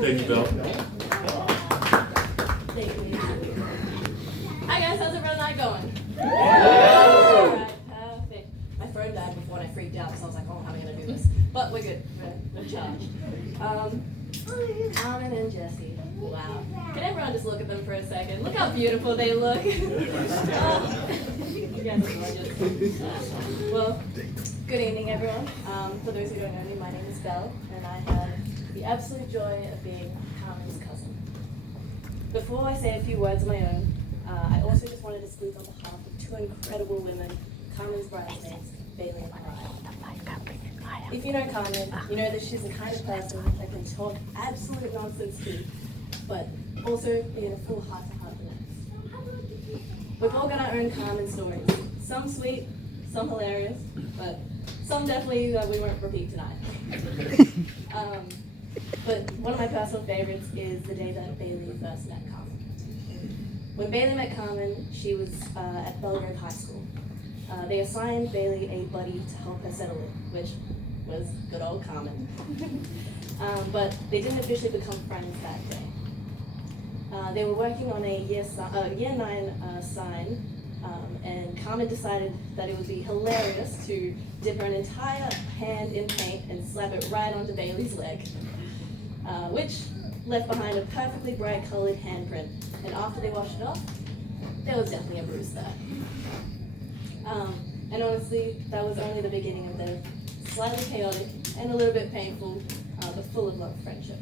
Thank you, Bill. Thank you. Hi guys, how's everyone night going? Yeah. Alright, perfect. My phone died before and I freaked out, so I was like, oh, how am I going to do this? But we're good. We're charged. Carmen and Jesse. Wow. Can everyone just look at them for a second? Look how beautiful they look. You guys are gorgeous. Well, good evening, everyone. For those who don't know me, my name is Belle, and I have the absolute joy of being Carmen's cousin. Before I say a few words of my own, I also just wanted to speak on behalf of two incredible women, Carmen's bridesmaids, Bailey and Mariah. If you know Carmen, you know that she's the kind of person that can talk absolute nonsense too, but also be in a full heart-to-heart connect. We've all got our own Carmen stories, some sweet, some hilarious, but some definitely that we won't repeat tonight. But one of my personal favorites is the day that Bailey first met Carmen. When Bailey met Carmen, she was at Belgrove High School. They assigned Bailey a buddy to help her settle in, which was good old Carmen. But they didn't officially become friends that day. They were working on a year 9 sign, and Carmen decided that it would be hilarious to dip her an entire hand in paint and slap it right onto Bailey's leg, which left behind a perfectly bright colored handprint. And after they washed it off, there was definitely a bruise there. And honestly, that was only the beginning of their slightly chaotic and a little bit painful, but full of love friendship.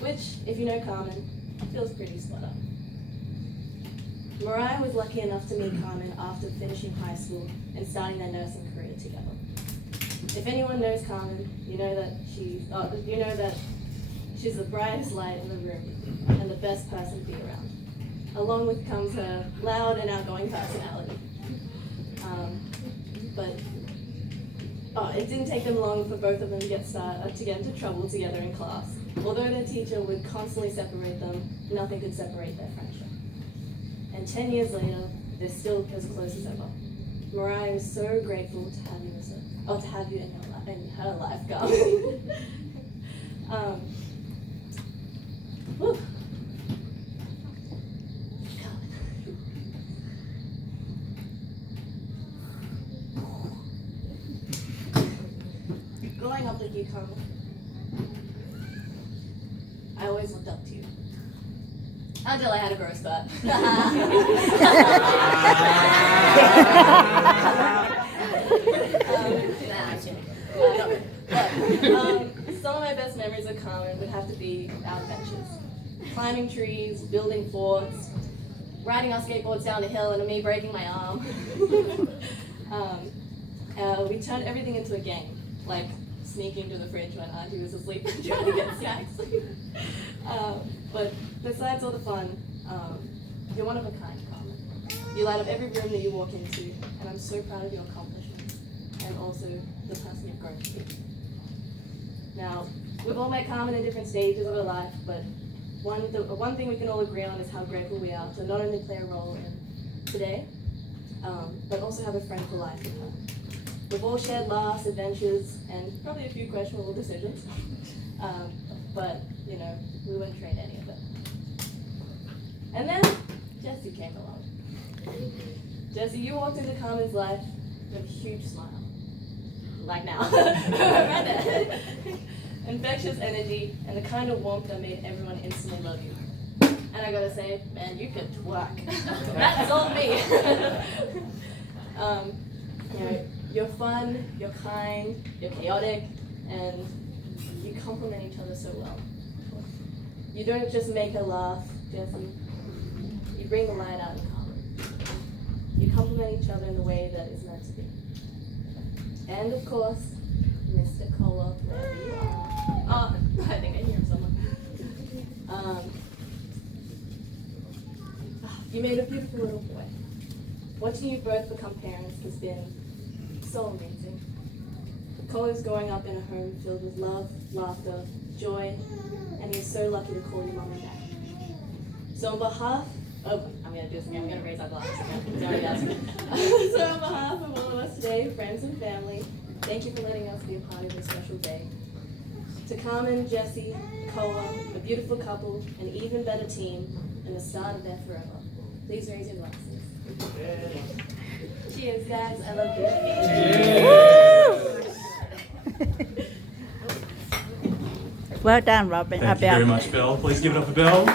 Which, if you know Carmen, feels pretty spot on. Mariah was lucky enough to meet Carmen after finishing high school and starting their nursing career together. If anyone knows Carmen, you know that she's the brightest light in the room and the best person to be around. Along with comes her loud and outgoing personality. But it didn't take them long for both of them to get into trouble together in class. Although their teacher would constantly separate them, nothing could separate their friendship. And 10 years later, they're still as close as ever. Mariah is so grateful to have you in her life, Carmen. Whew. Growing up with you, Carmen, I always looked up to you. Until I had a growth spurt. Some of my best memories of Carmen would have to be our adventures. Climbing trees, building forts, riding our skateboards down the hill and me breaking my arm. We turned everything into a game, like sneaking to the fridge when Auntie was asleep and trying to get snacks. But besides all the fun, you're one of a kind, Carmen. You light up every room that you walk into, and I'm so proud of your accomplishments, and also the person you've grown to be. Now, we've all met Carmen in different stages of her life, but one thing we can all agree on is how grateful we are to not only play a role in today, but also have a friend for life in her. We've all shared laughs, adventures, and probably a few questionable decisions. But, you know, we wouldn't trade any of it. And then Jesse came along. Jesse, you walked into Carmen's life with a huge smile. Like now. Right there. Infectious energy and the kind of warmth that made everyone instantly love you. And I gotta say, man, you could twerk. That's all me. You know, you're fun, you're kind, you're chaotic, and you complement each other so well. You don't just make her laugh, Jesse. You bring the light out in Carmen. You complement each other in the way that is meant to be. And of course, Mr. Cola, wherever you are. Oh, I think I hear him somewhere. You made a beautiful little boy. Watching you both become parents has been so amazing. Cola's growing up in a home filled with love, laughter, joy, and he's so lucky to call you mom and dad. So on behalf of, I'm going to do this again, we're going to raise our glasses again. So on behalf of all of us today, friends and family, thank you for letting us be a part of this special day. To Carmen, Jesse, Cola, a beautiful couple, an even better team, and the start of their forever. Please raise your glasses. Cheers, guys. I love you. Well done, Robin. Thank you very much, Bill. Please give it up for Bill.